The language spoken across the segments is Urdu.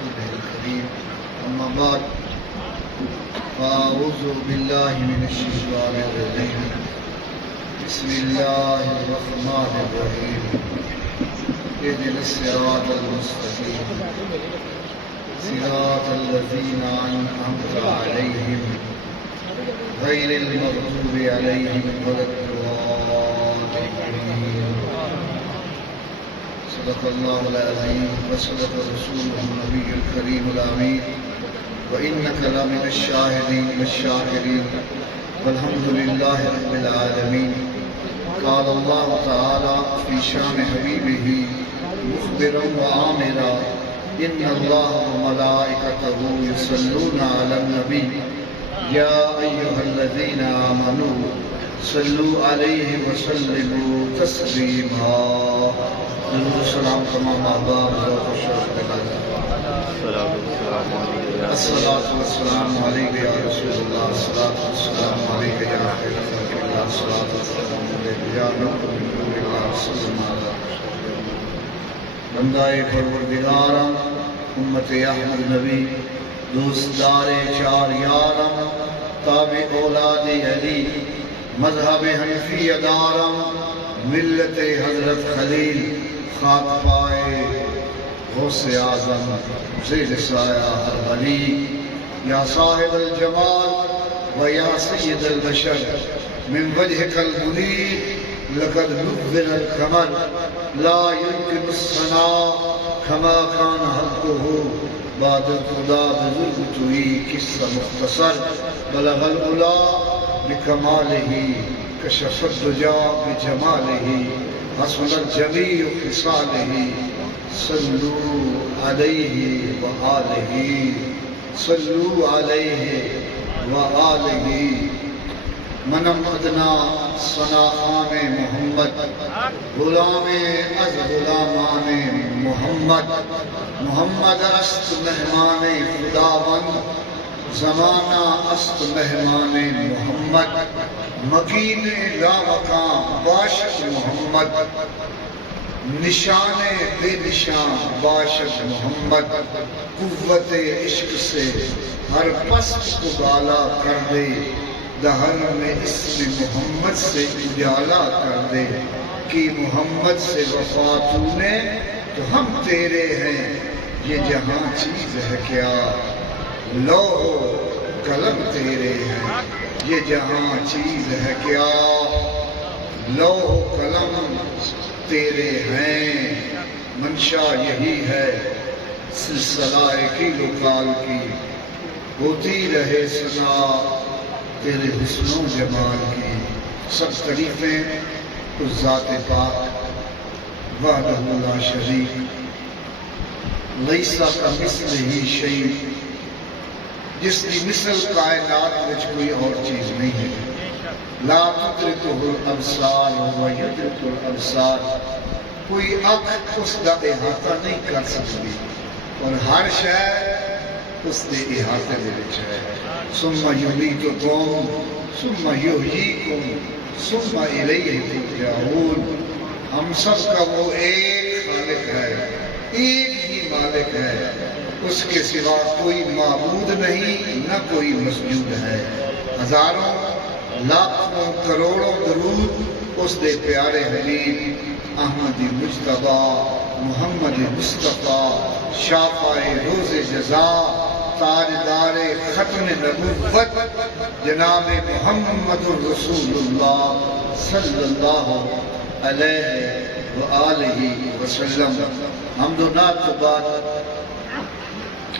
رسوله الكريم أما بعد فأعوذ بالله من الشيطان الرجيم بسم الله الرحمن الرحيم اهدنا الصراط المستقيم صراط الذين أنعمت عليهم غير المغضوب عليهم ولا الضالين. صدق الله العظيم وصدق رسوله النبي الكريم الأمين وإنك لمن الشاهدين والشاكرين والحمد لله رب العالمين. قال الله تعالى في شان حبيبه مخبرا وآمرا إن الله وملائكته يصلون على النبي يا أيها الذين آمنوا صلوا عليه وسلموا تسليما. السلام تمام آباد الصلاة والسلام عليك يا رسول الله الصلاة والسلام عليك يا خير خلق الله الصلاة والسلام عليك يا نور من نور الله صلى الله عليه وسلم. بندہ پروردگارم امت احمد نبی دوستدار چار یارم تابع اولاد علی مذہب حنفی دارم ملت حضرت خلیل خاک پائے غوث اعظم زیر سایہ ہر ولی یا صاحب الجمال و یا سید البشر من وجهك المنير لقد نبذل القمر لا يمكن الصناع كما كان حقه بعد الخدا بزرگ توئی قصہ مختصر بلغ العلا بکمالہ کشف الدجا بجمالہ حسن الجمیع خصالہ صلو علیہ وآلہ صلو علیہ وآلہ. منم ادنا ثناءان محمد غلام از غلامان محمد محمد است مہمان خداوند زمانہ است مہمان محمد مکین لاوکاں باشد محمد نشان بے نشان باشد محمد قوت عشق سے ہر پست کو بالا کر دے دہر میں اسم محمد سے اجالا کر دے کہ محمد سے وفا تو نے تو ہم تیرے ہیں یہ جہاں چیز ہے کیا لوح و قلم تیرے ہیں یہ جہاں چیز ہے کیا لوح و قلم تیرے ہیں. منشا یہی ہے سلسلہ کی لکال کی ہوتی رہے سنا تیرے حسن و جمال کی. سب تعریفیں اس ذات پاک وحدہ لا شریک لیسا کا مثل ہی شیء جس کی مثل کائنات میں کوئی اور چیز نہیں ہے. لا تدرکہ الابصار و یدرک الابصار کوئی آنکھ اس کا احاطہ نہیں کر سکتی اور ہر شے اس نے احاطے میں ہے. ثم یمیتکم ثم یحییکم ثم الیہ ترجعون. ہم سب کا وہ ایک خالق ہے ایک ہی مالک ہے اس کے سوا کوئی معبود نہیں نہ کوئی مسجود ہے. ہزاروں لاکھوں کروڑوں درود اس دے پیارے حبیب احمد مجتبی محمد مصطفیٰ شافع روز جزا تاجدار ختم نبوت جناب محمد رسول اللہ صلی اللہ علیہ وآلہ وسلم. حمد و نعت کے بعد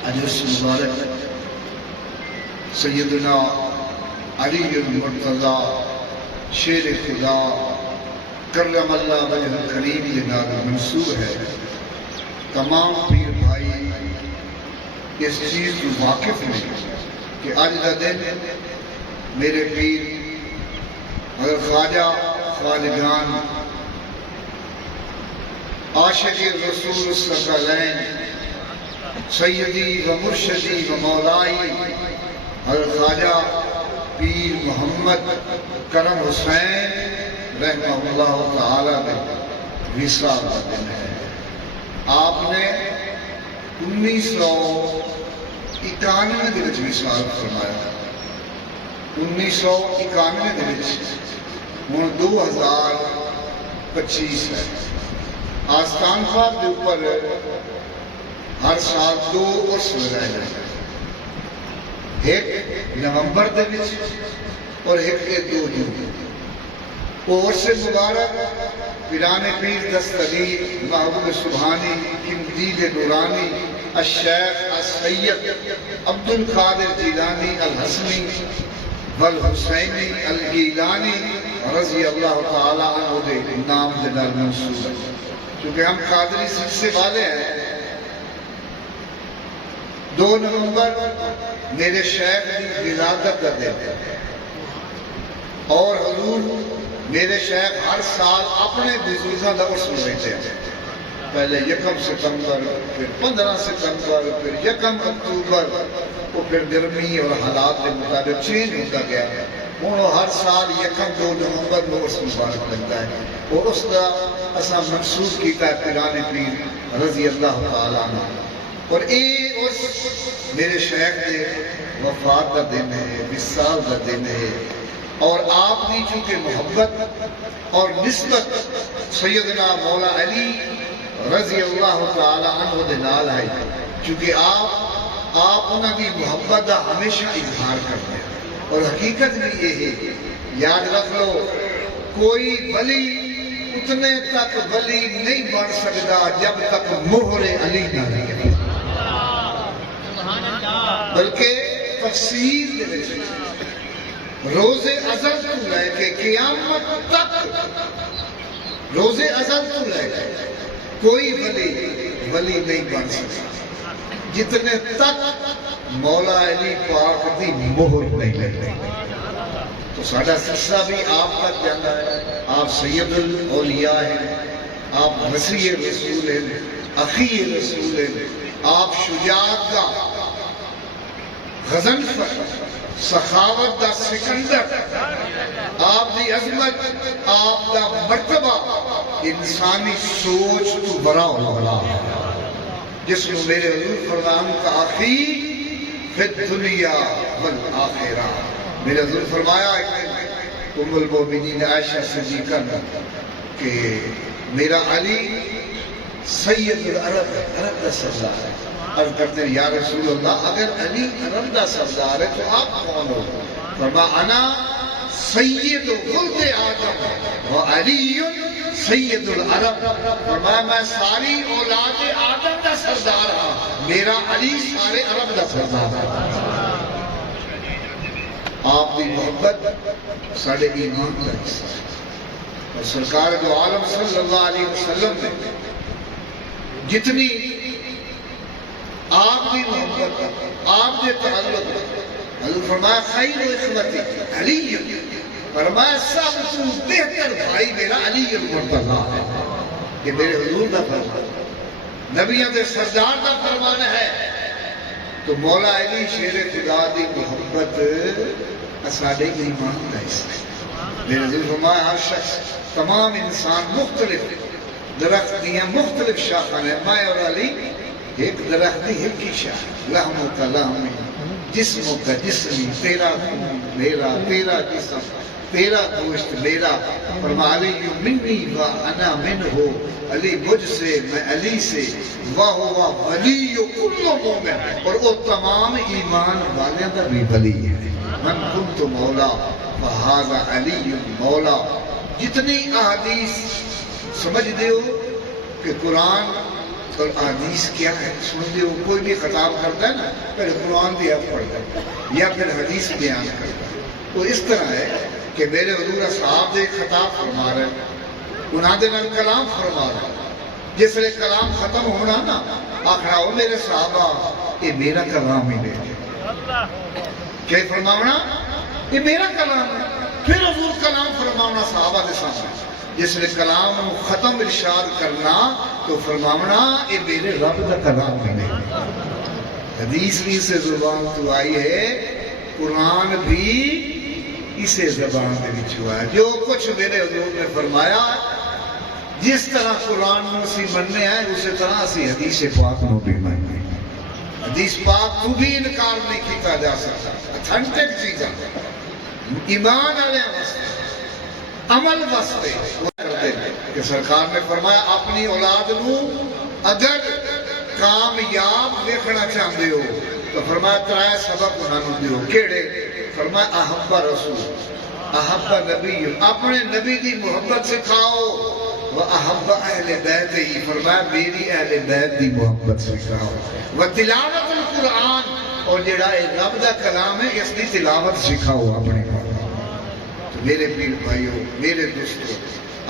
عجوز مبارک سیدنا علی المرتضی شیر خدا کرم اللہ وجہ الکریم جناب منصور ہے. تمام پیر بھائی اس چیز کو واقف ہیں کہ آج کا دن میرے پیر اگر خواجہ خواجگان عاشق رسول الثقلین سیدی و مرشدی و مولائی حضرت خواجہ پیر محمد کرم حسین رحمہ اللہ تعالی نے وصال کا دن ہے. آپ نے 1991 ਦੇ ਵਿੱਚ ਵਿਸਾਲ ਫਰਮਾਇਆ। 1991 ਦੇ ਵਿੱਚ, ਹੁਣ 2025 ਹੈ। ਆਸਤਾਨ ਸਾਹਿਬ ਦੇ ਉੱਪਰ ਹਰ ਸਾਲ 2 ਉਰਸ ਲਗਾਏ ਜਾਂਦੇ, ਇੱਕ ਨਵੰਬਰ ਦੇ ਵਿੱਚ اور ایک 2 جون۔ عرس مبارک پیران پیر دستگیر محبوب سبحانی قمدیل نورانی الشیخ السید عبد القادر جیلانی الحسنی والحسینی الگیلانی رضی اللہ تعالی عنہ دے نام جنال منصوب ہے، کیونکہ ہم قادری سلسلے والے ہیں۔ 2 نومبر میرے شیخ کی ولادت کا دن ہے، اور حضور میرے شیخ ہر سال اپنے بزرگوں کا عرس مناتے ہیں۔ پہلے 1 ستمبر، پھر 15 ستمبر، پھر 1 اکتوبر، وہ پھر گرمی اور حالات کے مطابق چینج ہوتا گیا۔ ہوں ہر سال 1-2 نومبر میں عرس مبارک لگتا ہے، اور اس کا اصل منسوخ کیتا ہے پیران پیر رضی اللہ تعالیٰ عنہ۔ اور یہ عرس میرے شیخ کے وفات کا دن ہے، وصال کا دن ہے، اور آپ کی چونکہ محبت اور نسبت سیدنا مولا علی رضی اللہ تعالیٰ عنہ دے نال ہے، چونکہ آپ انہوں کی محبت کا ہمیشہ اظہار کرتے ہیں۔ اور حقیقت بھی یہ ہے، یاد رکھ لو، کوئی ولی اتنے تک ولی نہیں بن سکتا جب تک مہر علی نہ لگے، بلکہ تفسیر دے وچ روز ازل تو لے کے قیامت تک، روز ازل تو لے کے کوئی ولی نہیں بن سکتا جتنے تک مولا علی پاک دی مہر نہیں لگے۔ تو ساڈا سلسلہ بھی آپ تک جاتا ہے۔ آپ سید الاولیاء ہیں، آپ مسیح رسول ہیں، اخی رسول ہیں، آپ شجاعت کا غضنفر، سخاوت دا سکندر، آپ دی عظمت، آپ دا مرتبہ انسانی سوچ تو بڑا ہوگا، جس میں میرے حضور فرمان کا آخی فی الدنیا والآخرہ۔ میرے حضور فرمایا ام المومنین عائشہ صدیقہ نے کہ میرا علی سید العرب ہے، عرب کا سردار ہے۔ عرض کرتے ہیں یا رسول اللہ اگر علی عرب کا سردار ہے تو آپ کون ہو؟ فرمایا انا سید ولد آدم و علی سید العرب۔ فرمایا میں ساری اولاد آدم کا سردار ہوں، میرا علی سارے عرب کا سردار ہے۔ آپ کی محبت سارے ایمان کا حصہ ہے، اور سرکار دو عالم صلی اللہ علیہ وسلم نے جتنی آپ کی محبت، آپ کے تعلق، حضور فرمایا خیر و اخوتی علی، فرمایا سب سے بہتر بھائی میرا علی المرتضیٰ ہے۔ یہ میرے حضور کا فرمان، نبیوں کے سردار کا فرمان ہے۔ تو مولا علی شیر خدا دی محبت اساڈے ایمان کا حصہ ہے۔ میرے حضور فرمایا ہر شخص، تمام انسان مختلف درخت دیاں مختلف شاخیں ہیں، میں اور علی ایک درخت دی ایک ہی شاخ، لحموں کا لحمی، جسموں کا جسمی، تیرا خون میرا، تیرا جسم تیرا گوشت میرا۔ فرمایا علی منی و انا منہ، علی مجھ سے میں علی سے، وَهُوَ وَلِيُّ كُلُّ مُؤْمِنٍ، اور وہ تمام ایمان والیاں دا بھی ولی ہے۔ من کنت مولا فہذا علی مولا۔ جتنی احادیث سمجھ دیو کہ قرآن اور احادیث کیا ہے، سن دیو، کوئی بھی خطاب کرتا ہے نا پہلے قرآن بھی آپ پڑھتا ہے یا پھر حدیث بیان کرتا ہے۔ تو اس طرح ہے کہ میرے حضور اصحاب دے خطاب فرما رہے ہیں، انہاں دے نال کلام فرما رہے ہیں۔ جس لئے کلام ختم ہونا نا آخرا ہو میرے صحابہ یہ میرا کلام ہی لے لے، کیا فرماونا یہ میرا کلام ہے۔ پھر حضور کلام فرماونا صحابہ دے سامنے، جس لئے کلام ختم ارشاد کرنا تو فرماونا یہ میرے رب کا کلام ہی لے لے۔ حدیث بھی اسے زبان تو آئی ہے، قرآن بھی اسے زبان دے وچ ہوا ہے۔ جو کچھ میرے حضور نے فرمایا جس طرح قرآن میں اسی مننے ہیں اسی طرح اسی حدیث پاک میں بھی مننے ہیں۔ حدیث پاک تو بھی انکار نہیں کیتا جا سکتا. اتھنٹک چیزاں ایمان والے واسطے عمل واسطے کرتے کہ سرکار نے فرمایا اپنی اولاد نو اگر کامیاب دیکھنا چاہتے ہو تو فرمایا ترائے سبق انہوں دیو. کیڑے؟ فرمایا احب رسول احب نبی، اپنے نبی دی محبت سکھاؤ. وَأَحَبَّ أَهْلِ بَيْتِهِ، فرمایا میری اہل بیت دی محبت سکھاؤ. وَتِلَاوَةُ الْقُرْآنِ، اور جڑا رب دا کلام ہے اس دی تلاوت سکھاؤ اپنے کو. تو میرے پیر بھائیو، میرے دوستو،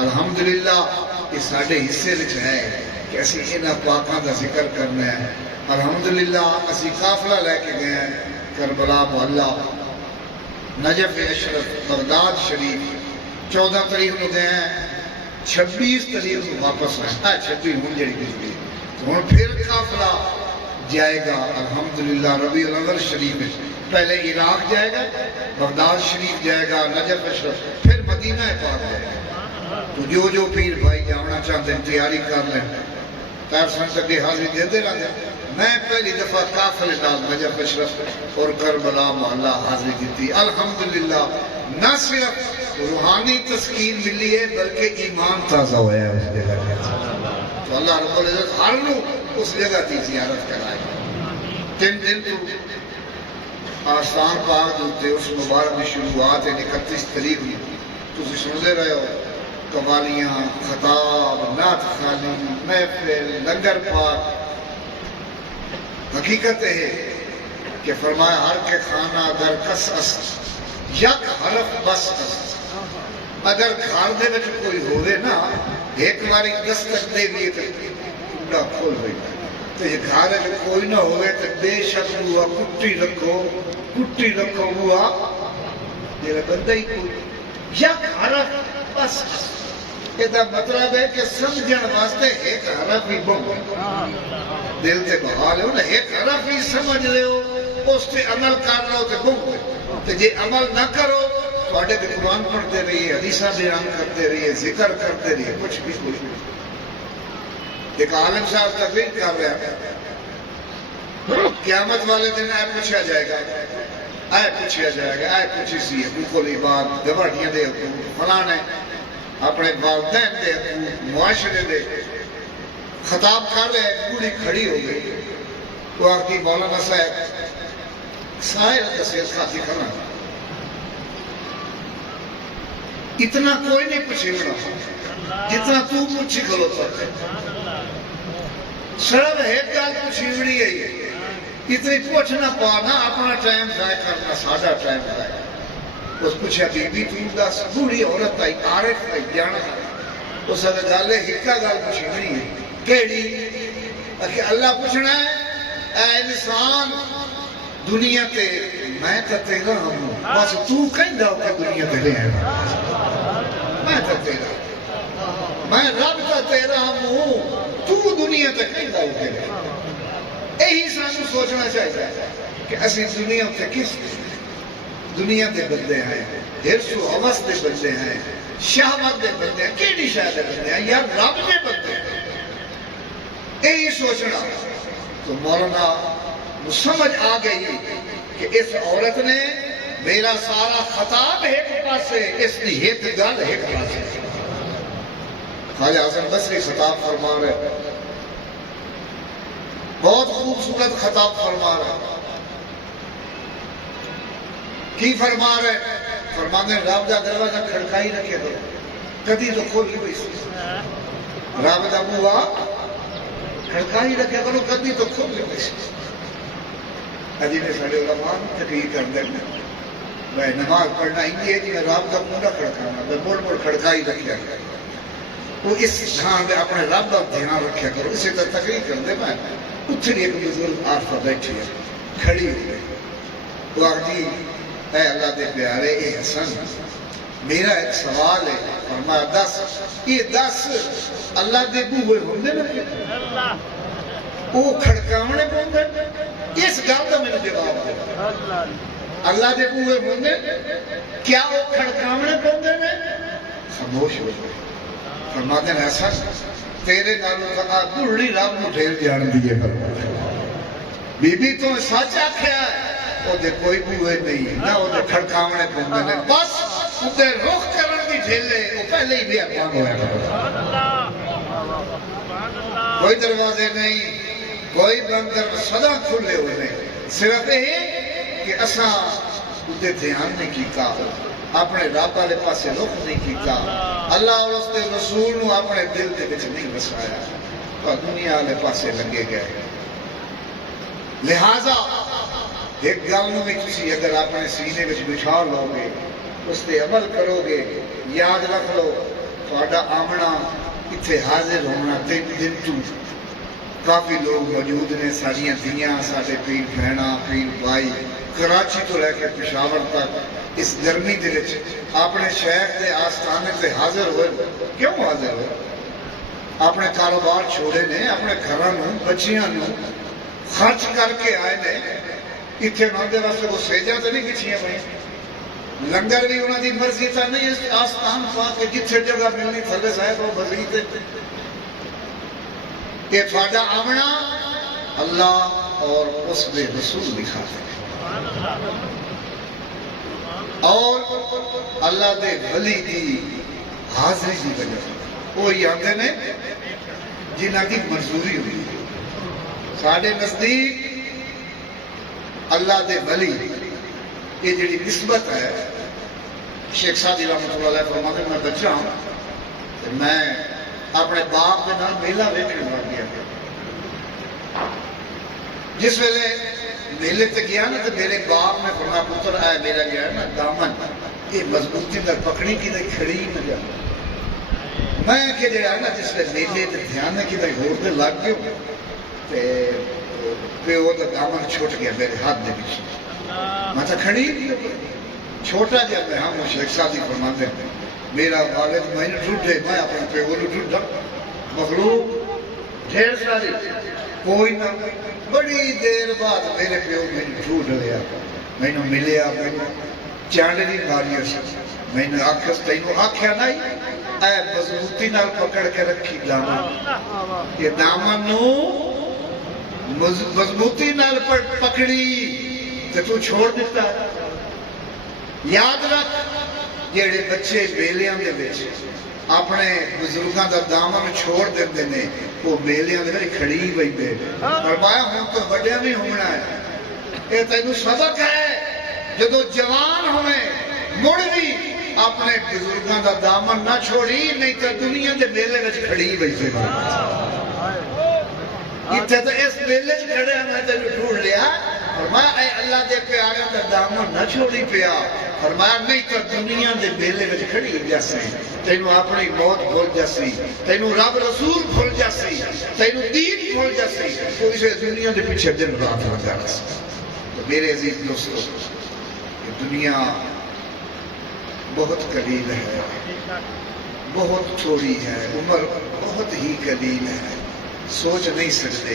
الحمدللہ یہ ساڈے حصے وچ ہے کہ اسی انہاں پاکاں دا ذکر کرنا ہے. الحمدللہ اسی قافلہ لے کے گئے ہیں کربلا محلہ نجف اشرف بغداد شریف. 14 تاریخ کو گئے ہیں، 26 تاریخ کو واپس آئے. 26 ہوں جڑی گزری ہوں پھر قافلہ جائے گا الحمدللہ ربیع الاول شریف میں. پہلے عراق جائے گا، بغداد شریف جائے گا، نجف اشرف، پھر مدینہ پاک جائے گا. تو جو پیر بھائی جانا چاہتے ہیں تیاری کر لیں. پیر سن تک حاضری دے رہے ہیں. میں پہلی دفعہ قافلے نال نجف اشرف اور کربلا محلہ حاضری دیتی. الحمدللہ نہ صرف روحانی تسکین ملی ہے بلکہ ایمان تازہ ہوا ہے اس جگہ کے. تو اللہ رب العزت ہر نو اس جگہ کی زیارت کرائے. 3 دن تو آستان پاک ہوتے اس مبارک کی شروعات ہے 31 تاریخ میں. تسی سنتے رہے ہو قوالیاں، خطاب، نعت خوانی، محفل، لنگر پاک. حقیقت ہے کہ فرمایا ہر کے خانہ در کس اس یک حرف بس اس. اگر گھر دے وچ کوئی ہوئے نا ایک باری دستک دے بھی پورا کھول ہوئی. تو یہ گھر میں کوئی نہ ہوئے تو بے شک ہوا کٹی رکھو ہوا میرا بندہ ہی کوئی. یک حرف بس اس. یہ مطلب ہے کہ سمجھن واسطے ایک حرف ہی بہت دل تے بحال ہو نا. ایک حرف ہی سمجھ لے ہو اس تے عمل کر لو تے بہت. تو جے عمل نہ کرو تھوڑے بھی قرآن پڑھتے رہیے، حدیثاں بیان کرتے رہیے، ذکر کرتے رہیے، کچھ بھی. ایک عالم صاحب تقریر کر رہے ہیں قیامت والے دن آئے پوچھا جائے گا، آئے پوچھی سی حقوق العباد، گواہیاں دے حقوق، فلاں ہے اپنے والدین دے حقوق، معاشرے دے. خطاب کر رہے ہیں، بوڑھی کھڑی ہو گئی. وہ آخری مولانا صاحب سائر تصویر خاصی کھڑا اتنا کوئی نہیں پوچھے گا جتنا تو پوچھی کھلوتا ہے. صرف ایک گل پوچھی بڑی ہے اتنی پوچھنا پانا اپنا ٹائم ضائع کرنا ساڈا ٹائم ضائع. اس پوچھا بی بی تو دس بوڑھی عورت آئی عارف آئی جانا. اس نے گل ہکا گل پوچھی بڑی ہے کیڑی کہ اللہ پوچھنا ہے اے انسان دنیا تے میں تے تیرا ہوں بس تو کہندا ہو کہ دنیا تے لے آیا. میں تے تیرا میں رب تے تیرا ہوں تو دنیا تے کہندا ہو کہ یہی سانو سوچنا چاہیے کہ اسی دنیا تے کس دنیا دے بندے ہیں، حرص و ہوس دے بندے ہیں، شہوت دے بندے ہیں، کیڑی شے دے بندے ہیں یا رب دے بندے ہیں. یہی سوچنا. تو مولانا سمجھ آ گئی کہ اس عورت نے میرا سارا خطاب ایک پاسے اس کی ایک گل ایک پاسے. خواجہ حسن بصری خطاب فرما رہے، بہت خوبصورت خطاب فرما رہے. کی فرما رہے؟ فرمانے رب دا دروازہ کھڑکائی رکھے دو کدی تو کھولی ہوئی سی. رب دا بوا کھڑکائی رکھے کرو کدی تو کھولی ہوئی سی. اجی نے سارے علماء تقریر کر دیں میں نماز پڑھنا ہی ہے جی میں رب کا پورا کھڑکانا میں مڑ کھڑکائی رکھا کرو. وہ اس دھیان میں اپنے رب کا دھیان رکھا کرو. اسے تو تقریر کر دے میں اتنی ایک بزرگ آفا بیٹھی ہے کھڑی ہو گئی. وہ آخری اے اللہ دے پیارے اے حسن میرا ایک سوال ہے. فرمایا دس. یہ 10 اللہ دے بوئے ہوندے نا وہ کھڑکاونے پوندے اس گل کا میرے جواب دے. اللہ دے بوئے ہوندے کیا وہ کھڑکاونے پوندے نے؟ خاموش ہو گئے. فرماتے ہیں حسن تیرے نالوں کا بڑی رب نو ڈھیر جان دیے. بی بی تو سچ آکھیا ہے وہ دے کوئی بوئے نہیں نہ وہ دے کھڑکاونے پوندے نے بس اُتے رخ کرن دی ڈھیلے وہ پہلے ہی بھی اپنا ہویا کوئی دروازے نہیں کوئی بندر سدا کھلے ہوئے صرف یہ کہ اساں اُتے دھیان نہیں کیتا اپنے رب والے پاسے رخ نہیں کیتا اللہ اور اس کے رسول نو اپنے دل دے وچ نہیں وسایا اور دنیا والے پاسے لگے گئے لہذا ایک گل نو بھی تسی اگر اپنے سینے وچ بٹھا لو گے اس تے عمل کرو گے یاد رکھ لو تہاڈا آمنا اتنے حاضر ہونا 3 دن تو کافی لوگ موجود نے ساڑیاں دیاں ساڑے پیر بہنا پیر بھائی کراچی تو لے کے پشاور تک اس گرمی دے وچ اپنے شہر دے آستانے تے حاضر ہوئے کیوں حاضر ہوئے اپنے کاروبار چھوڑے نے اپنے گھراں نوں بچیاں نوں خرچ کر کے آئے نے اتنے ناندے واسطے وہ سیجا تو نہیں کچھیاں بھائی لنگر بھی انہوں دی مرضی تھا نہیں اس آستان پاک کے جتھے جگہ ملنی تھلے صاحب وہ بزید یہ تھوڑا آمنا اللہ اور اس دے رسول دکھاتے ہیں اور اللہ دے ولی دی حاضری دی وجہ وہ یادے نے جنہ دی منظوری ہوئی ساڑھے نزدیک اللہ دے ولی یہ جڑی نسبت ہے شیخ سعدی رحمۃ اللہ علیہ فرماتے میں بچہ ہوں میں اپنے باپ کے نام میلہ ویکھنے لگ گیا جس ویلے میلے تے گیا نا تو میرے باپ نے فرمایا پتر اے میرا گیا ہے نا دامن یہ مضبوطی میں پکڑی کی نہیں کھڑی نہ جا میں کہ جڑا نا جس ویلے میلے تے دھیان ہے کہ بھائی ہور دے لگ گئے تے پیو دا دامن چھوٹ گیا میرے ہاتھ دے پیچھے میں تو کھڑی چھوٹا جب میں ہم شیخ سعدی فرماتے ہیں میرا والد میں نے ٹوٹے میں اپنے پیو کو ٹوٹا مخلوق ڈھیر ساری کوئی نہ بڑی دیر بعد میرے پیو میں نے ٹوٹ لیا میں نے ملیا میں نے چانڈنی ماری میں نے آکھس تینوں آکھیا نہیں اے مضبوطی نال پکڑ کے رکھی دامن یہ دامن نو مضبوطی نال پکڑی تو تو چھوڑ دیتا یاد رکھ جیڑے بچے بیلیاں دے وچ اپنے بزرگاں دا دامن چھوڑ دیندے نے وہ بیلیاں دے وچ کھڑی ویندے فرمایا ہن تو بڑیاں بھی ہونا ہے اے تینوں سبق ہے جدوں جوان ہوئے مڑ بھی اپنے بزرگاں دا دامن نہ چھوڑی نہیں تو دنیا دے بیلے وچ کھڑی ویندے اتنے تو اس بیلے چ کھڑے میں تینوں ڈھونڈ لیا فرمایا اے اللہ دے پیارے دا دامن نہ چھوڑی پیا فرمایا نہیں تو دنیا دے بیلے وچ کھڑی جاسی تینوں اپنی موت بھول جاسی تینوں رب رسول بھول جاسی تینوں دین بھول جاسی تو اسے دنیا دے پیچھے دن رات لگا رہا تو میرے عزیز دوستو یہ دنیا بہت قلیل ہے بہت تھوڑی ہے عمر بہت ہی قلیل ہے سوچ نہیں سکتے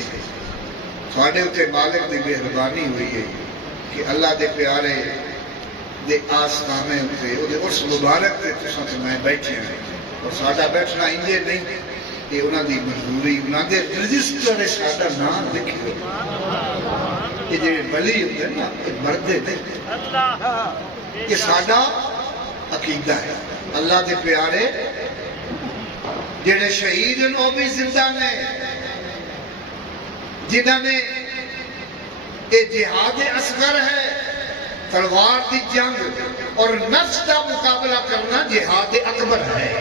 تھوڑے اتے مالک دی مہربانی ہوئی ہے کہ اللہ دے پیارے دے آستانے اتے دے عرص مبارک دے تساں تے میں بیٹھے ہیں اور ساڈا بیٹھنا انجے نہیں یہ انہاں دی مزدوری انہاں دے رجسٹر ساڈا نام لکھو یہ جڑے ولی ہوندے نا یہ مردے نہیں یہ ساڈا عقیدہ ہے اللہ دے پیارے جڑے شہید ہیں وہ بھی زندہ نے جنہوں نے یہ جہاد اصغر ہے تلوار دی جنگ اور نفس کا مقابلہ کرنا جہاد اکبر ہے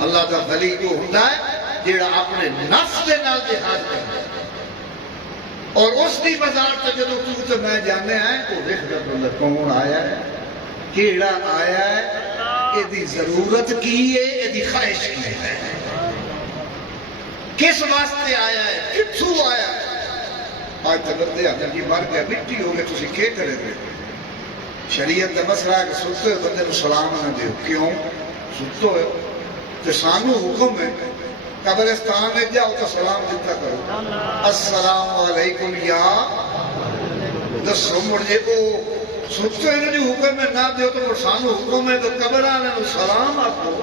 اللہ کا ولی کو ہوتا ہے جڑا اپنے نفس کے نال جہاد کرنا اور اس کی بازار سے جدو تو میں جانے ہیں تو دیکھ کر کون آیا ہے کیڑا آیا ہے یہ دی ضرورت کی ہے یہ دی خواہش کی ہے کس واسطے آیا ہے کتھوں آیا ہے آج تک بندے آدھر کی مر گیا مٹی ہو گئے تسی کیا کرے گے شریعت کا مسئلہ ہے کہ ستے ہوئے بندے کو سلام نہ دیو کیوں ستے ہوئے تو سانو حکم ہے قبرستان میں جاؤ تو سلام دیتا کرو السلام علیکم یا دسو مڑے او ستے ہوئے جو حکم ہے نہ دیو تو سانو حکم ہے تو قبر آنے کو سلام آپ کو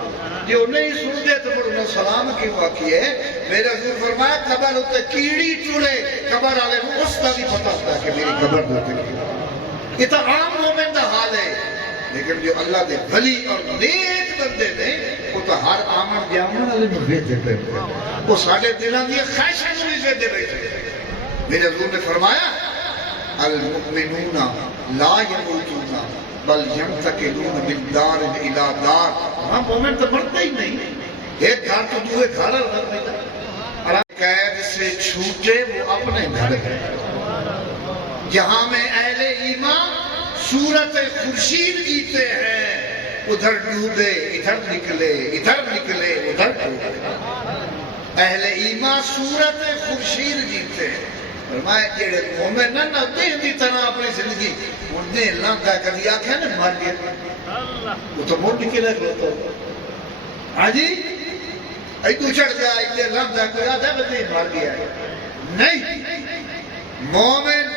جو نہیں سنتے تو پھر انہیں سلام کی واقعی ہے. میرے حضور فرمایا قبر ہوتے کیڑی چوڑے قبر والے اس کا بھی پتہ ہوتا ہے کہ میری قبر ہوتے کی. یہ تو عام مومن کا حال ہے. لیکن جو اللہ دے ولی اور نیک بندے نے وہ تو ہر آمن جامن والے میں ویدے بیٹھے, وہ سارے دلوں کی خواہشاں بھی ویدے بیٹھے. میرے حضور نے فرمایا المؤمنون لا يموتون بل ينتقلون من دار الى دار. ہاں مومن تو مرتا ہی نہیں, ایک گھر تو دوسرے گھر رہتا. اور قید سے چھوٹے وہ اپنے گھر گئے. جہاں میں اہل ایمان صورت خورشید جیتے ہیں, ادھر ڈوبے ادھر نکلے, ادھر نکلے ادھر ڈوبے. اہل ایمان صورت خورشید جیتے ہیں. فرمایا جڑے مومن نہ ہوتے دی طرح اپنی زندگی انہیں اللہ کا کبھی آنکھیں نے مار گیا وہ تو مر نکلے کھلوتا. ہاں جی ایدو چڑھ گیا ایدے اللہ کا کوئی آدھا بدے مار گیا ہے نہیں. مومن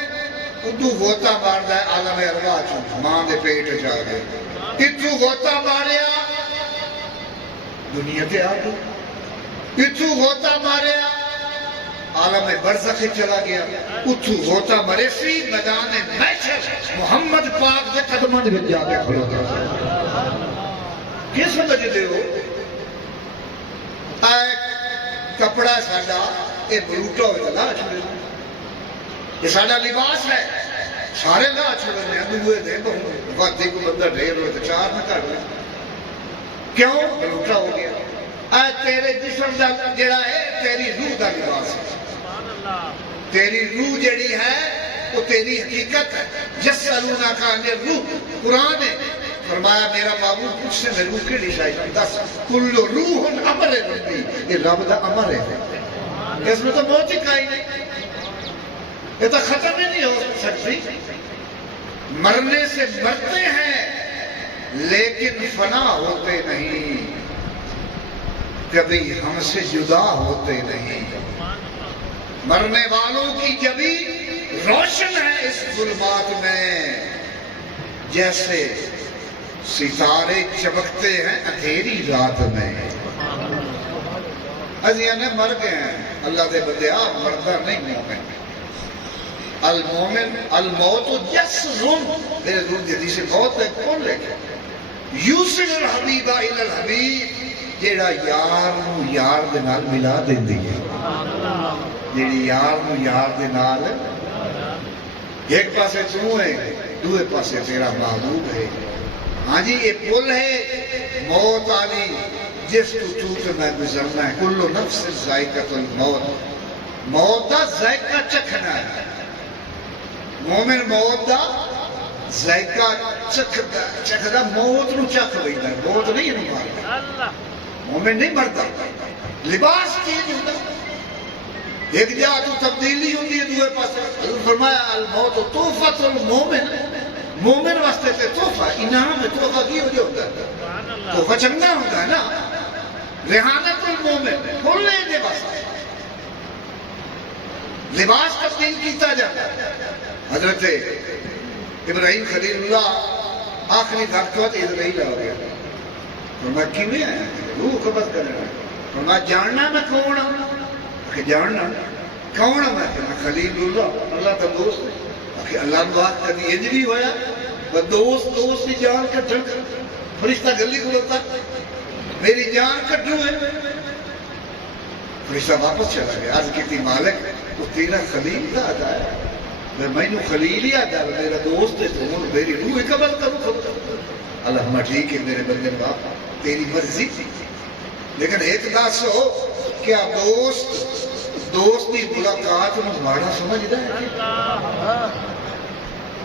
ادو غوطہ مار دائے عالم ارواح چون ماں دے پیٹ جا گئے. اتو غوطہ ماریا دنیا تے آ گئی. اتو غوطہ ماریا عالم برزخ چلا گیا. اتو غوطہ مرے سی میدان محشر محمد پاک دے قدموں دے جا کے کھلوتا. کیا سمجھتے ہو؟ کپڑا ساڈا اے بروٹا ہوئے لا چھوڑے, یہ ساڈا لباس ہے سارے لا چھوڑے ہیں. دوئے دے وقتی کو بندہ ڈھیر ہوئے تو چار نہ کر ہوئے. کیوں بروٹا ہو گیا؟ اے تیرے جسم دا جڑا ہے تیری روح دا لباس ہے. تیری روح جڑی ہے وہ تیری حقیقت ہے. یسألونک عن الروح قرآن ہے. فرمایا میرا معبود پوچھ سے میں روح کے لشائی دس کل روح امر ربی, یہ رب دا امر ہے. اس میں تو موت ہی کائی نہیں, یہ تو ختم ہی نہیں ہو سکتی. مرنے سے مرتے ہیں لیکن فنا ہوتے نہیں, کبھی ہم سے جدا ہوتے نہیں. مرنے والوں کی جبی روشن ہے اس ظلمات میں, جیسے ستارے چمکتے ہیں اندھیری رات میں. ازیاں نے مر گئے ہیں اللہ دے بندیا, مردہ نہیں مومن. المومن الموت یسرن, میرے دور جدی سے موت ہے کون لے گئے؟ یوسل الحبیب الى الحبیب, جیڑا یار نو یار دے نال ملا دیندی ہے. جیڑی یار نو یار دے نال, ایک پاسے تو ہے دوے پاسے تیرا محبوب ہے. ہاں جی یہ پل ہے موت آلی جس تو چوٹ میں گزرنا ہے. کل نفس ذائقۃ الموت, موت دا ذائقہ چکھنا ہے. مومن موت دا ذائقہ چکھدا, موت نو چکھ ویندہ ہے, موت نہیں ماردا. مومن نہیں مردا, لباس چینج ہوتا, ایک جا تو تبدیلی ہوتی ہے دوے پاسے. فرمایا الموت تحفۃ المومن, مومن واسطے تے تحفہ انعام ہے. تحفہ کی ہو جو ہوتا ہے, تحفہ چنگا ہوتا ہے نا. ریحانت المومن کھولنے دے واسطے لباس تبدیل کیتا جاتا ہے. حضرت ابراہیم خلیل اللہ آخری وقت اسرائیل آ گیا. فرمایا کیویں آیا؟ روح قبض کرنا ہے. فرمایا جاننا میں کون ہوں؟ کہ جاننا کون ہوں میں؟ خلیل اللہ اللہ کا دوست ہے. کہ اللہ بات کبھی انج بھی ہویا دوست دوست کی جان کٹھن, فرشتہ گلی کھلوتا میری جان کٹھو ہے. فرشتہ واپس چلا گیا. عرض کی مالک تو تیرا خلیل کا ادا ہے, میں نے خلیل ہی ادا, میرا دوست ہے تو میری روح قبض کروں. اللہ ٹھیک ہے میرے بندے باپ تیری مرضی تھی. لیکن ایک دس ہو کیا دوست کی ملاقات میں ماڑا سمجھدا ہے؟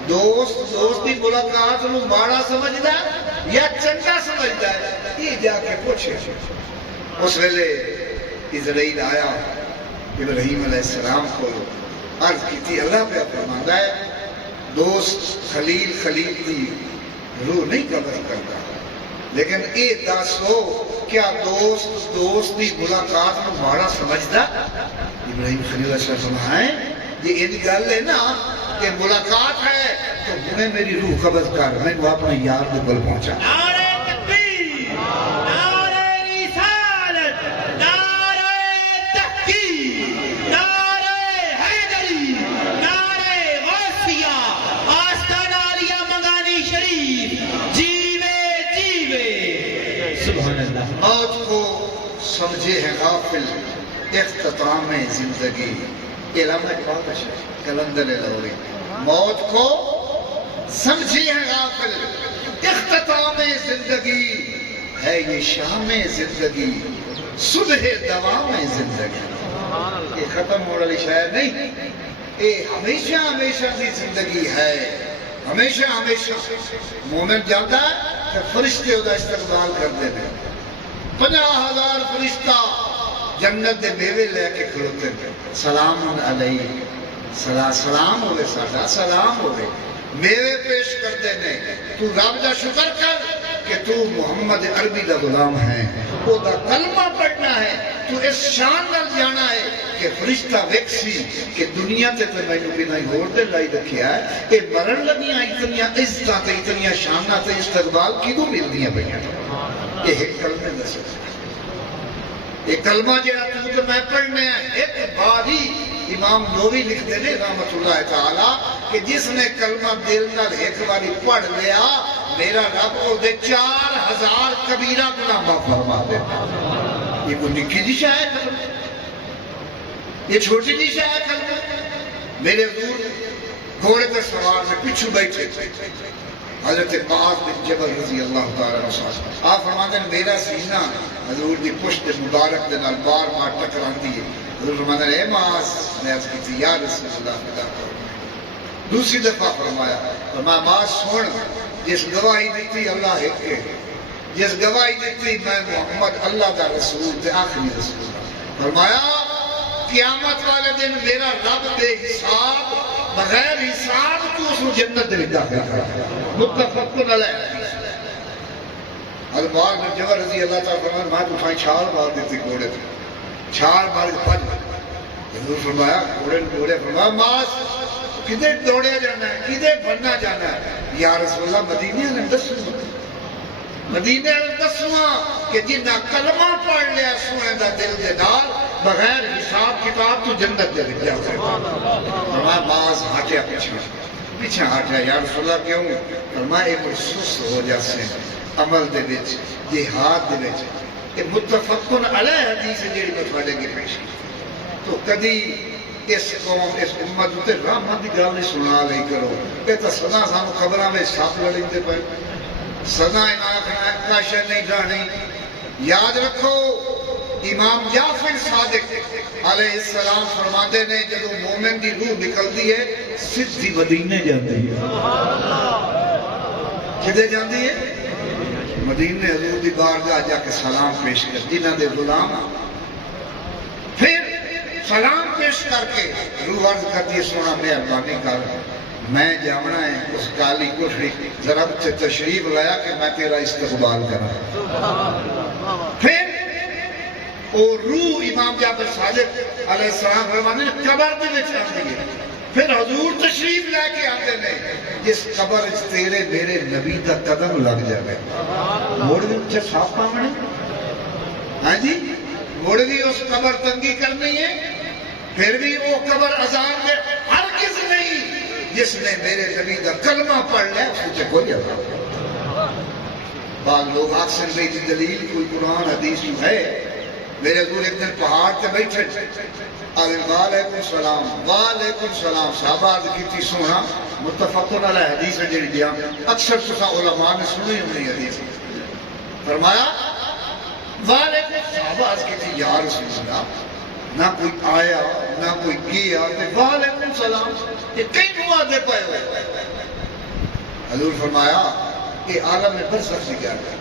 دوست کی ملاقات میں ماڑا سمجھدا ہے یا چنگا سمجھدا ہے؟ یہ جا کے پوچھے. اس ویلے اسرائیل آیا ابراہیم علیہ السلام کو, عرض کی تھی اللہ پہ فرماتا ہے دوست خلیل کی روح نہیں قبض کرتا. لیکن اے دس ہو کیا دوست کی ملاقات میں ماڑا سمجھدا؟ ابراہیم خلیل علیہ السلام ہے یہ ان گل ہے نا کہ ملاقات ہے تو ہمیں میری روح قبض کر, میں وہ اپنے یار کے بل پہنچا. نعرہ تکبیر, نعرہ موت کو سمجھے ہے غافل اختتام زندگی. علامہ اقبال کلندر لاہوری. موت کو سمجھے ہے غافل اختتام زندگی ہے یہ شام زندگی صبح دوام زندگی. یہ ختم ہونے والی شاید نہیں، یہ ہمیشہ ہمیشہ کی زندگی ہے. ہمیشہ ہمیشہ مومن جاتا ہے کہ فرشتے وہ استقبال کرتے ہیں. 50,000 فرشتہ جنت دے میوے لے کے کھلوتے ہیں. سلام علیہ، سلام ہوئے ساڈا، سلام ہوئے. میوے پیش کرتے ہیں. تو رب دا شکر کر کہ تو محمد عربی دا غلام ہے، وہ دا کلمہ پڑھنا ہے. تو اس شان نال جانا ہے کہ فرشتہ ویکسی کہ دنیا تے تے میں بھی نہیں ہور دے لائی رکھیا ہے کہ مرن لگیاں اتنی عزتاں تے اتنی شاناں تے استقبال کیوں ملدیاں پئیاں. یہ ایک کلمہ دسو، یہ کلمہ جڑا تو میں پڑھنا ہے. ایک باری امام نووی لکھتے ہیں رحمت اللہ تعالی کہ جس نے کلمہ دل نال ایک باری پڑھ لیا میرا رب کو دے 4000 کبیرہ گناہ معاف فرما دے. یہ کوئی نکی جی شاہ ہے کلمہ، یہ چھوٹی جی شاہ ہے کلمہ. میرے حضور گھوڑے پر سوار میں پچھو بیٹھے حضرت معاذ بن جبل رضی اللہ تعالیٰ عنہ. آپ فرماتے ہیں میرا سینہ حضور دی پشت مبارک دے نال بار بار ٹکراندی ہے. حضور فرماتے ہیں اے معاذ، میں عرض کی تھی یا رسول اللہ خدا کرو. دوسری دفعہ فرمایا معاذ سن، جس گواہی دیتی اللہ ایک ہے، جس گواہی دیتی میں محمد اللہ دا رسول تے آخری رسول. فرمایا قیامت والے دن میرا رب بے حساب بغیر حساب تو اس کو جنت دے داخل کرے. متفق علیہ. البار بن جبل رضی اللہ تعالیٰ فرمایا میں تو چھال مار دیتی گھوڑے تھے، چھال مار پج. حضور فرمایا گھوڑے فرمایا معاذ کدھر دوڑیا جانا ہے، کدھر بننا جانا ہے؟ یا رسول اللہ مدینے نے دسواں، مدینے نے دسواں کہ جنہ کلمہ پڑھ لیا سونے دا دل دے نال بغیر حساب کتاب تو جنت دے لکھ جاتا ہے. فرمایا معاذ ہٹیا پیچھے ہٹیا. یا رسول اللہ کیوں؟ فرمایا ایک سست ہو جاتے ہیں عمل دے وچ، جہاد دے وچ. یہ متفق علیہ حدیث ہے جڑی میں تھوڑے کے پیش کی. تو کدی اس قوم اس امت تے رحمت دی گل نہیں سنا لئی کرو. یہ تو سدا سانو خبراں وچ سپ لڑیندے پئے، سدا انہاں کاشے نہیں ڈھانی. یاد رکھو امام جعفر صادق علیہ السلام فرماتے نے جب مومن دی روح نکلتی ہے سیدھی مدینے جاتی ہے. کدے جاتی ہے؟ مدینے. حضور دی بارگاہ جا کے سلام پیش کر جنہاں دے غلام. پھر سلام پیش کر کے روح عرض کرتی ہے سونا مہربانی کر میں جانا ہے اس کالی کوٹھی ذرا سے تشریف لایا کہ میں تیرا استقبال کرا. پھر وہ روح امام جعفر صادق علیہ السلام فرماتے ہیں قبر دے وچ آندی ہے. پھر حضور تشریف لے کے آتے ہیں جس قبر وچ تیرے میرے نبی دا قدم لگ جائے. موڑ وچ صاف پاونے ہاں جی، موڑ بھی اس قبر تنگی کرنی ہے. پھر بھی وہ قبر عذاب میں ہرگز نہیں جس نے میرے نبی دا کلمہ پڑھ لیا اس سے کوئی عذاب. بعض لوگ اکثر میں دلیل کوئی قرآن حدیث ہے. میرے حضور ایک دن پہاڑ تے بیٹھے وعلیکم السلام وعلیکم السلام. صحابہ عرض کی سونا متفق علیہ حدیث ہے جڑی دیا اکثر تساں علماء نے سنی ہوئی حدیث. فرمایا وعلیکم. صحابہ عرض کی یا رسول اللہ نہ کوئی آیا نہ کوئی گیا وعلیکم السلام. یہ کئی دعا دے پائے ہوئے. حضور فرمایا کہ عالم برزخ کی گل ہے.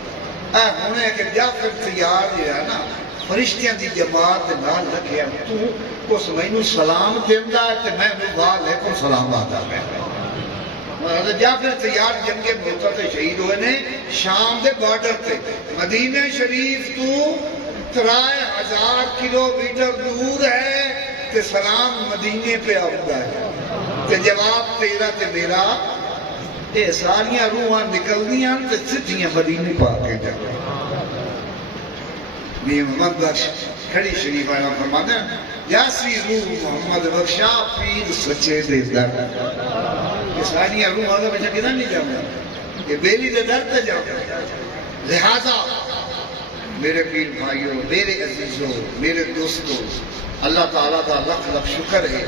اے ہونے کہ جعفر تیار ہے نا فرشتیاں دی جماعت نال رکھیا تو اس مینوں سلام دیندا ہے تے میں وعلیکم السلام آتا ہے. حضرت جعفر تیار جنگ موتا تے شہید ہوئے نے شام دے بارڈر تے. مدینہ شریف تو 3000 کلومیٹر دور ہے تے سلام مدینے پہ آتا ہے تے جواب تیرا تے میرا. یہ ساریاں روحاں نکلدیاں تے سدھیاں مدینے پا کے جاندیاں. محمد بخش کھڑی شریف آیا فرماتے ہیں یاسی روح محمد بخشا پیر سچے دے در. یہ ساریاں روح آگا بچہ کدھر نہیں جاؤں گا، یہ بیلی دے در تے جاؤں گا. لہذا میرے پیر بھائیوں، میرے عزیزوں، میرے دوستوں، اللہ تعالیٰ کا لکھ لکھ شکر ہے،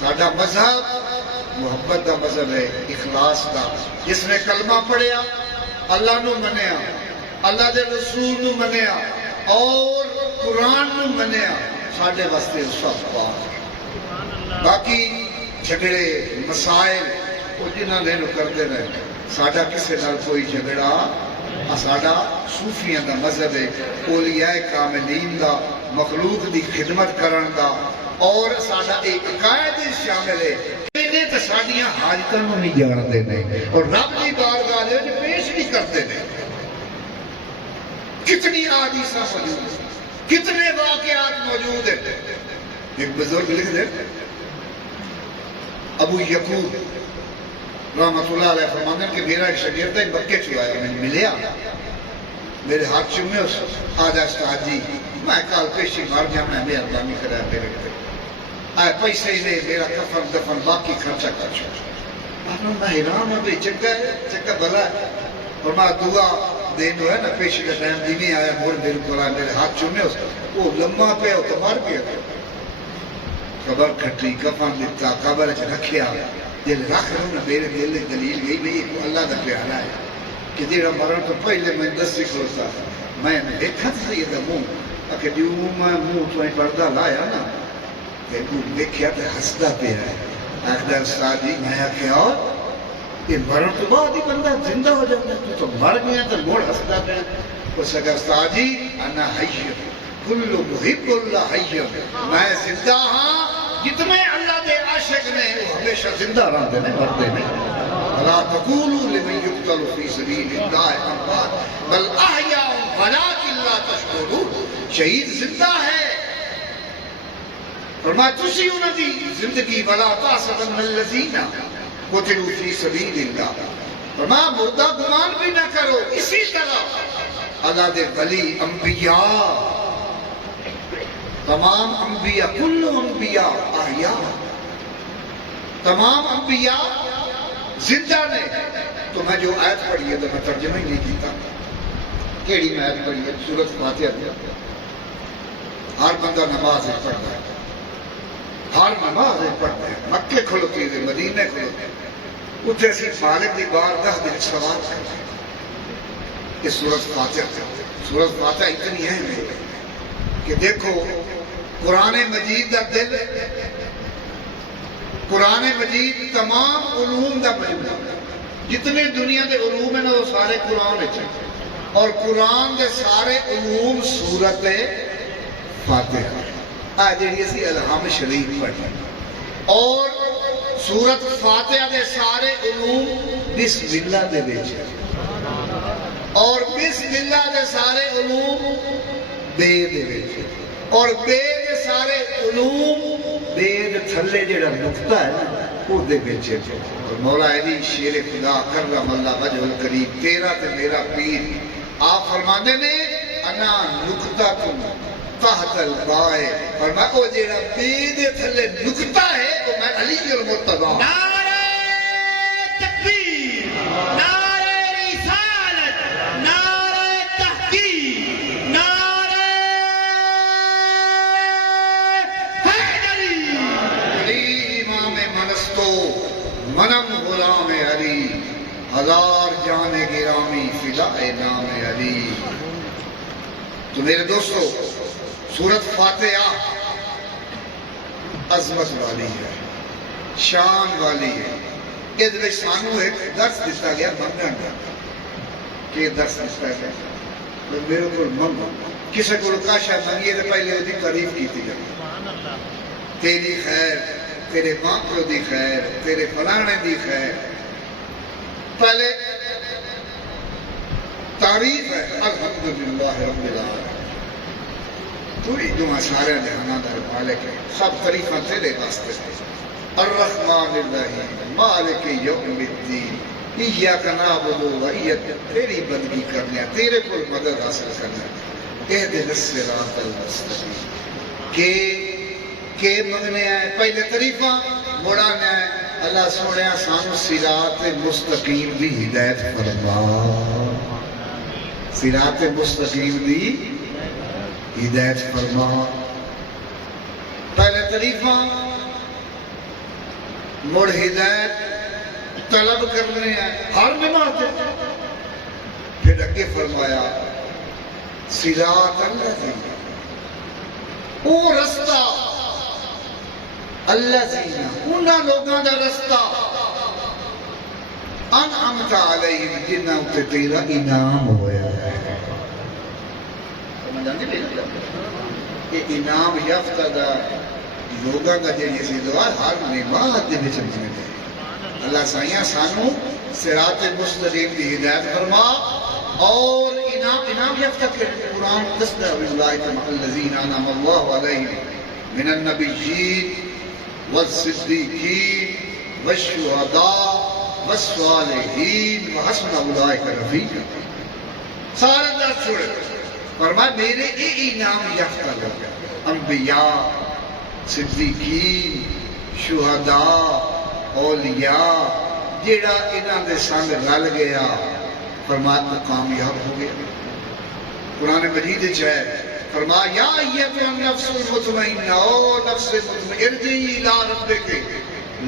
ساڈا مذہب محبت کا مذہب ہے، اخلاص کا۔ جس نے کلمہ پڑھیا، اللہ نو منیا، اللہ دے رسول نو منیا اور قرآن نو منیا، ساڈے واسطے سب پاک ہے۔ باقی جھگڑے مسائل وہ جنہاں نے کرتے رہے، ساڈا کسے نال کوئی جھگڑا، ساڈا صوفیاں دا مذہب ہے، اولیاء کاملین دا، مخلوق دی خدمت کرن دا، اور ساڈا ایک عقائد شامل ہے، انہیں تے ساڈیاں حاجتاں نوں نہیں جانتے نہیں اور رب دی بارگاہ وچ پیش نہیں کرتے نہیں۔ کتنی حدیثاں موجود ہیں، کتنے واقعات موجود ہیں۔ ایک بزرگ لکھ دے، ابو یعقوب رحمۃ اللہ علیہ فرماتے ہیں کہ میرا ایک شاگرد ہے، مکے چ آیا، میں ملیا، میرے ہاتھ چومے، اس آجا استاد جی میں کال پیشی مار جانا ہے، مہربانی کرا میرے پہ آئے پیسے لے، میرا کفن دفن باقی خرچہ کر چھوڑ۔ میں حیران ہوں، چنگا ہے، چنگا بھلا ہے، اور میں دعا دین ہے نا پیشی کا ٹائم دی نہیں آیا، مڑ میرے کو میرے ہاتھ چومے، وہ لمحہ پہ تو مر گیا، قبر کھٹی، کفن دیتا، قبر چ رکھیا، دل رکھ رہا ہوں نا، میرے دل نے دلیل گئی بھی اللہ کا پیارا ہے کہ جیڑا مرن تو پہلے میں دسی کھلوتا، میں نے دیکھا تھا یہ منہ کہ جو میں منہ تو پردہ لایا نا، دیکھیا تو ہسدا پہ ہے، آخر استاد جی میں آخیا اور یہ مرن تو بعد ہی بندہ زندہ ہو جاتا ہے، تو مر گیا تو موڑ ہسدا پہ۔ اس کا استاد جی انا حی کل محب اللہ حی، میں زندہ ہاں، جتنے اللہ دے عاشق نے وہ ہمیشہ زندہ رہتے ہیں، مرتے نہیں۔ لا تقولوا لمن يقتل في سبيل الله اموات بل احياء ولكن لا تشعرون، شہید زندہ ہے، فرمایا تسی انہاں دی زندگی ولا تحسبن الذين قتلوا في سبيل الله، فرمایا مردہ گمان بھی نہ کرو۔ اسی طرح اللہ دے ولی انبیاء، تمام انبیاء، کل انبیاء احیاء، تمام انبیاء زندہ نے۔ تو میں جو آیت پڑھی ہے تو میں ترجمہ ہی نہیں کیتا، کیڑی میں آیت پڑھی ہے؟ سورۃ فاتحہ۔ ہر بندہ نماز پڑھتا ہے، ہر نماز پڑھتا ہے، مکے کھلوتی ہے، مدینے کھلوتے ہیں، اتنے اسی مالک دی بارگاہ دے سوال کرتے ہیں کہ سورۃ فاتحہ اتنی اہم ہے کہ دیکھو قرآن مجید دا دل، قرآن مجید تمام علوم دا مجموعہ، جتنے دنیا دے علوم ہیں وہ سارے قرآن ہیں، اور قرآن دے سارے علوم سورۃ فاتحہ آج جڑی اسی الہام شریف پڑھی، اور سورۃ فاتحہ دے سارے علوم بسم اللہ دے وچ، اور بسم اللہ دے سارے علوم بے دے وچ، اور بے دے سارے علوم بے دے تھلے جڑا نقطہ ہے نا وہ دے وچ۔ اور مولا علی شیر خدا کرم اللہ وجہ الکریم، تیرا تے میرا پیر آپ فرماندے نے انا نقطہ تم تحت البائے، فرمایا او جڑا بے دے تھلے نقطہ ہے وہ میں علی المرتضیٰ۔ نعرہ تکبیر، نعرہ رسالت، نعرہ تحقیق، نعرہ حیدری۔ علی امام منستو منم غلام علی، ہزار جان گرامی فدائے نام علی۔ تو میرے دوستو سورۃ فاتحہ عظمت والی ہے، شان والی ہے۔ اس میں سانو ایک درس دیتا گیا منگن کا، کہ درس دیتا گیا میرے کو منگو، کسی کو کاشا منگیے تو پہلے وہ دی تعریف کی تھی جاتی، تیری خیر، تیرے ماں کو دی خیر، تیرے فلانے دی خیر، پہلے تعریف ہے الحمدللہ رب العالمین، پوری دعا سارے جہاں دا مالک ہے، سب تعریفاں تیرے واسطے الرحمن الرحیم مالک یوم الدین، ایاک نعبد و ایاک، تیری بندگی کرنے، تیرے کو مدد حاصل کرنے، اہدنا الصراط المستقیم، کہ منگنے آئے پہلے تعریفاں مڑانے آئے، اللہ سونے سانو صراط مستقیم دی ہدایت فرما، صراط مستقیم دی ہدایت فرما. پہلے طریقہ مڑ ہدایت طلب کرنے ہیں ہر نماز. پھر اگے فرمایا صراط الذی، وہ رستہ الذین، انہاں لوگاں دا رستہ انعمت علیہم، جنہاں تے تیرا انعام ہویا ہے. سمجھ آندی پئی نا؟ یہ انعام یافتہ دا لوگاں دا جڑی سی دعا ہر نماز دے وچ منگدے. اللہ سائیاں سانو صراط مستقیم دی ہدایت فرما اور انعام یافتہ کر. قرآن دستا ہے اولئک مع الذین انعم اللہ علیہم من النبیین والصدیقین والشہداء والصالحین وحسن اولئک رفیقا. سارا درس چھوڑ فرمایا میرے یہ انعام یافتہ لوگ، انبیاء، صدیقین، شہداء، اولیاء، جیڑا انہاں دے سنگ رل گیا فرمایا وہ کامیاب ہو گیا. قرآن مجید ہے فرمایا یا ایتھا النفس المطمئنہ، او نفس مطمئنہ ارجعی الی ربک،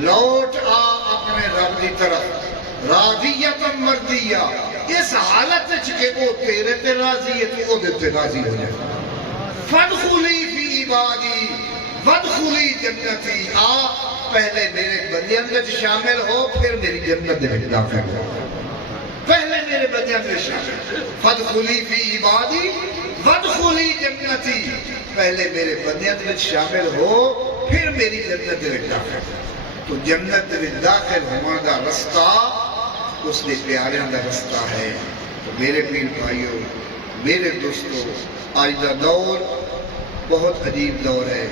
لوٹ آ اپنے رب کی طرف، راضیۃ مرضیہ، اس حالت کہ وہ تیرے تے راضی ہے تو وہ تے راضی ہو جائے. فادخلی فی عبادی وادخلی جنتی، آ پہلے میرے بندیاں میں شامل ہو پھر میری جنت میں داخل ہو. پہلے میرے بندیاں میں شامل، فادخلی فی عبادی وادخلی جنتی، پہلے میرے بندیاں میں شامل ہو پھر میری جنت میں داخل ہو. تو جنت میں داخل ہونے کا رستہ اس کے پیاریاں کا رستہ ہے. تو میرے پیر بھائیوں، میرے دوستوں، آج کا دور بہت عجیب دور ہے.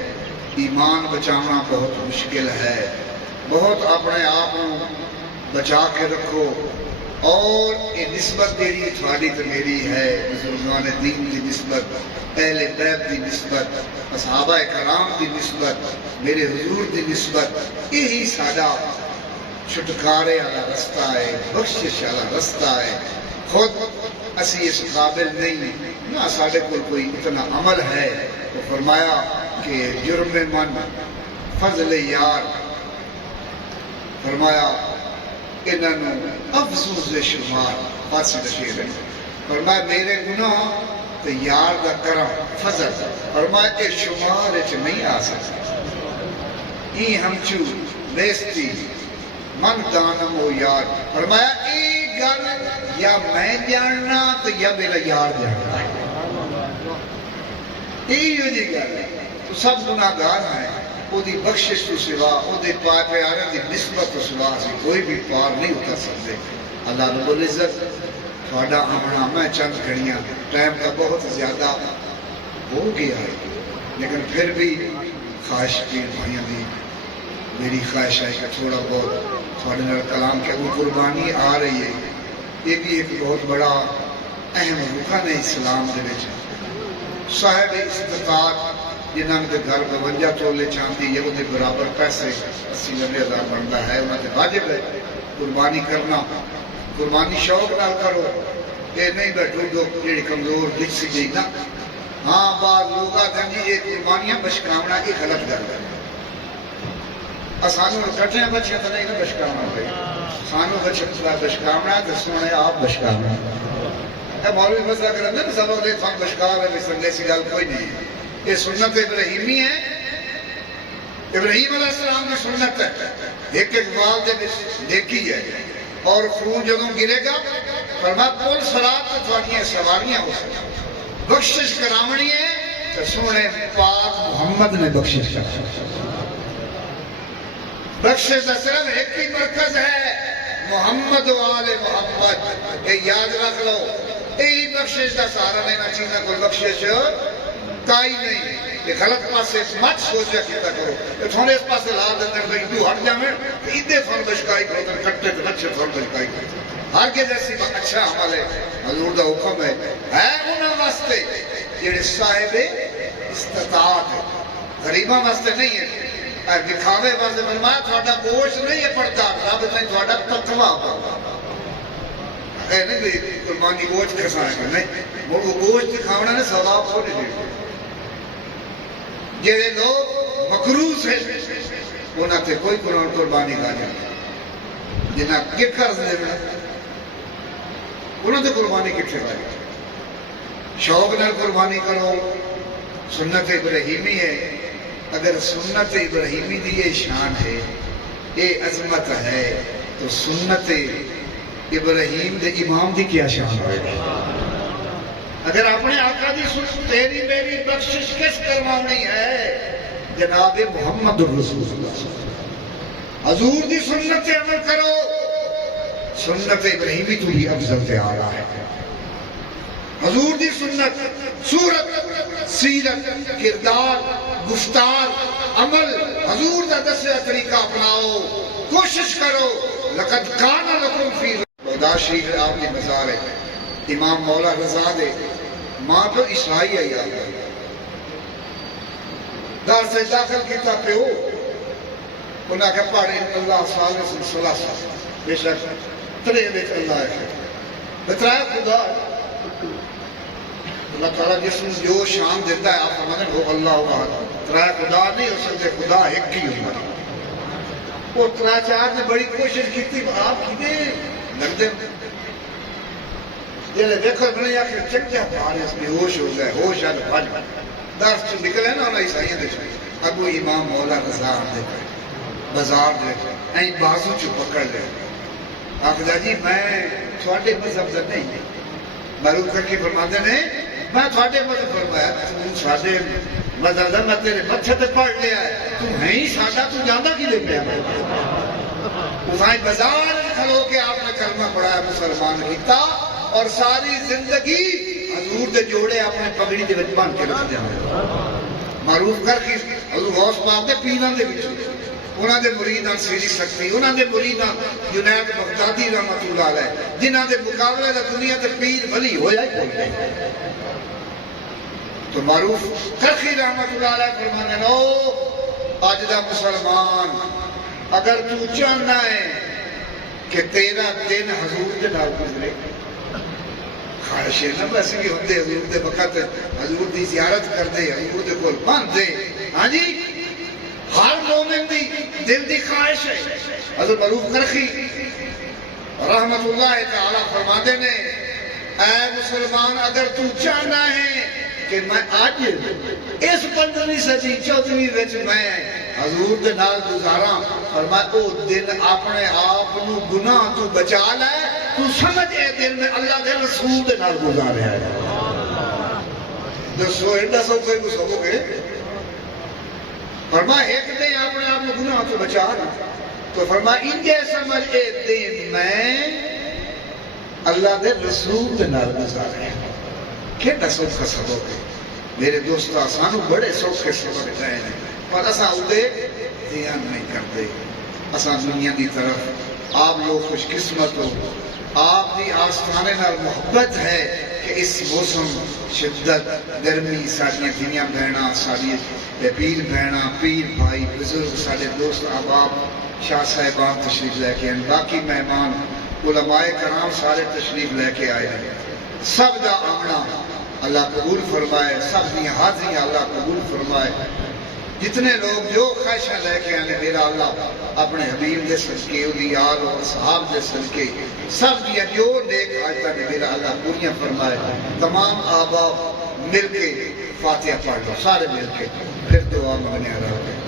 ایمان بچانا بہت مشکل ہے. بہت اپنے آپ بچا کے رکھو. اور یہ نسبت تیری تھوڑی تو میری ہے، بزرگان دین کی نسبت، اہل بیت کی نسبت، اصحابہ کرام کی نسبت، میرے حضور کی نسبت، یہی ساڈا چھٹکارے والا رستہ ہے، بخشش والا رستہ ہے. خود اسی اس قابل نہیں نہ ساڈے کول کوئی اتنا عمل ہے. تو فرمایا کہ جرم من فضل یار، فرمایا انہوں افسوس شمار پاسی دشیر ہے. فرمایا میرے گناہ تو یار دا کرم فضل، فرمایا کہ شمار اچھ نہیں آ سکتا. یہ ہمچو بیستی من دانم و یار، فرمایا ایک گل یا میں جاننا تو یا میرا یار جاننا. یہی جی گل ہے. تو سب گناہگار ہیں، وہ دی بخشش تو سوا، وہ دے پاک پیارے دی نسبت تو سوا سے کوئی بھی پار نہیں اتر سکتے. اللہ رب العزت تھوڑا آمنا میں چند گھڑیاں، ٹائم کا بہت زیادہ ہو گیا ہے، لیکن پھر بھی خواہش کی بھائیاں دی میری خواہش ہے کہ تھوڑا بہت تھوڑے نال کلام کے وہ قربانی آ رہی ہے. یہ بھی ایک بہت بڑا اہم رکن ہے اسلام دے وچ. صاحب استطاعت جنہاں دے گھر 52 تولے چاندی یا وہ دے برابر پیسے 80-90 ہزار بنتا ہے، انہاں دے واجب ہے قربانی کرنا. قربانی شوق نال کرو، یہ نہیں بیٹھو جو جڑی کمزور دکھ سی گئی نا. ہاں بعض لوگ آتے ہیں جی یہ قربانیاں بشکامنا کی غلط گل ہے. سانو کٹھے بچے تو نہیں بشکامنا پہ، سانو بشکامنا تو سونے آپ بشکامنا. مولوی مسئلہ کریں نا سبق دے تھان بشکار ہے سنگے سی گل کوئی نہیں. یہ سنت ابراہیمی ہے، ابراہیم علیہ السلام کی سنت ہے. ایک وال دے دیکھی ہے اور خون جدوں گرے گا فرمایا پل سرات تو تھوڑیاں سواریاں ہو سکیں. بخشش کرامنی ہے تو سونے پاک محمد نے بخشش کرا. بخشش کا صرف ایک ہی مرکز ہے، محمد و آل محمد. یہ یاد رکھ لو، یہی بخشش کا سہارا لینا چاہیے. کوئی بخشش کائی نہیں. یہ غلط پاسے مت سوچا کیتا کرو. یہ تھوڑے اس پاسے لا دیتے ہیں کہ ہٹ جائیں تو ادھے فن بشکائی کرو، کٹے تو اچھے فن بشکائی کرو. ہر کے جیسی اچھا عمل ہے، حضور دا حکم ہے انہاں واسطے جڑے صاحب استطاعت ہے، غریباں واسطے نہیں ہے. دکھاوے واسطے فرمایا تھوڑا گوشت نہیں ہے پڑتا، رب نے تھوڑا تقوی پڑتا. اے نہیں بھی قربانی گوشت کھسانا نہیں، وہ گوشت دکھاونا نے ثواب کو نہیں دیتے. جہے لوگ مقروض ہیں انہاں تے کوئی قربانی کا نہیں، جنہاں کے قرض دینا انہاں تے قربانی کتنے لگے؟ شوق نال قربانی کرو، سنت ابراہیمی ہے۔ اگر سنت ابراہیمی دی یہ شان ہے، یہ عظمت ہے، تو سنت ابراہیم دے امام دی کیا شان ہے؟ اگر اپنے آقا دی سنت تیری میری بخشش کس کروانی ہے؟ جناب محمد رسول اللہ حضور دی سنت سے عمل کرو۔ سنت ابراہیمی تو ہی افضل تے آلہ ہے۔ حضور دی سنت، صورت، سیرت، کردار، گفتار، عمل، حضور دا دسیا طریقہ اپناؤ، کوشش کرو۔ لقد کان لکم فی بغداد شریف آپ کی مزار ہے، امام مولا رضا دے ماں تو عیسائی ہے یاد دار سے داخل کیتا پیو انہاں کے پڑھے اللہ صالح صلاح بے شک ترے بیچ اللہ ہے بترایا خدا اللہ تعالیٰ جس نے جو شان دیتا ہے آپ فرمانے وہ اللہ ہوگا ترایا خدا نہیں ہو سکتے، خدا ایک ہی ہوگا۔ وہ ترا چار نے بڑی کوشش کی تھی آپ کی لگ دیں یہ دیکھو بنے یا کہ چک جا پہاڑے اس میں ہوش ہو گئے، ہوش ہے تو بھاج درس چھ نکلے نا انہاں عیسائیاں دے چھوئے ابو امام مولا رضا دے بازار دے این بازو چھ پکڑ لے آخدا جی میں تھوڑے مذہب دا نہیں معروف کر کے فرماتے نے میں تھوڑے مذہب فرمایا تو تھوڑے مذہب دا میں تیرے مچھے تے پڑھ لیا ہے تو ہے ہی سادہ تو جاندہ کی لے پیا اسائیں بازار کھلو کے آپ نے کلمہ پڑھایا مسلمان کیتا اور ساری زندگی حضور دے جوڑے اپنے پگڑی دے وچ باندھ کے رکھ دیا معروف کر کے حضور غوث پاک دے پیراں دے وچ انہاں دے مریداں سیری سکتی انہاں دے مریداں جنید بغدادی رحمۃ اللہ علیہ جنہاں دے مقابلے دا دنیا تے پیر ولی ہویا ہی کوئی تو معروف کرخی رحمۃ اللہ علیہ فرمانے لو آج دا مسلمان اگر تو چاہنا ہے کہ تیرا دن حضور دے نال گزرے خواہش ہے نا ویسے بھی ہوتے حضور دے وقت حضور دی زیارت کر دے حضور دے کول باندھ دے ہاں جی ہر مومن دی دل دی خواہش ہے حضرت معروف کرخی رحمت اللہ تعالی فرماتے نے اے مسلمان اگر تو چاہنا ہے کہ میں آج اس 15ویں صدی 14ویں وچ میں حضور دے نال گزاراں فرمایا او دن اپنے آپ نو گناہ تو بچا لے تو سمجھ اے دل میں اللہ دے رسول دے نال گزاریا ہے دسو ایڈا سو کوئی گسو گے فرمایا ایک دن اپنے آپ نو گناہ تو بچا لے تو فرمایا ان کے سمجھ اے دن میں اللہ دے رسول دے نال گزاریا ہے کیڑا سوکھا سبق ہے میرے دوستاں سانو بڑے سوکھے سبق گئے ہیں پر اساں اودے دھیان نہیں کرتے اساں دنیا دی طرف آپ لوگ خوش قسمت ہو آپ دی آستانے نال محبت ہے کہ اس موسم شدت گرمی ساڑیاں دنیا بہنا ساڑی پیر بہنا پیر بھائی بزرگ ساڑے دوست احباب شاہ صاحبان تشریف لے کے ہیں باقی مہمان علماء کرام سارے تشریف لے کے آئے ہیں سب دا آمنا اللہ قبول فرمائے سب دی حاضری اللہ قبول فرمائے جتنے لوگ جو خواہشیں لے کے آنے میرا اللہ اپنے حبیب دے صدقے دی آل و اصحاب دے صدقے سب دیا جو نیک حاجتہ نے میرا اللہ پوریاں فرمائے تمام آبا مل کے فاتحہ پڑھ لو سارے مل کے پھر دعا مانگنے آ رہا ہے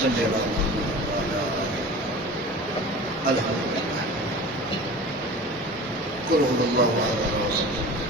صلی اللہ الحمدللہ قل هو الله احد الله الصمد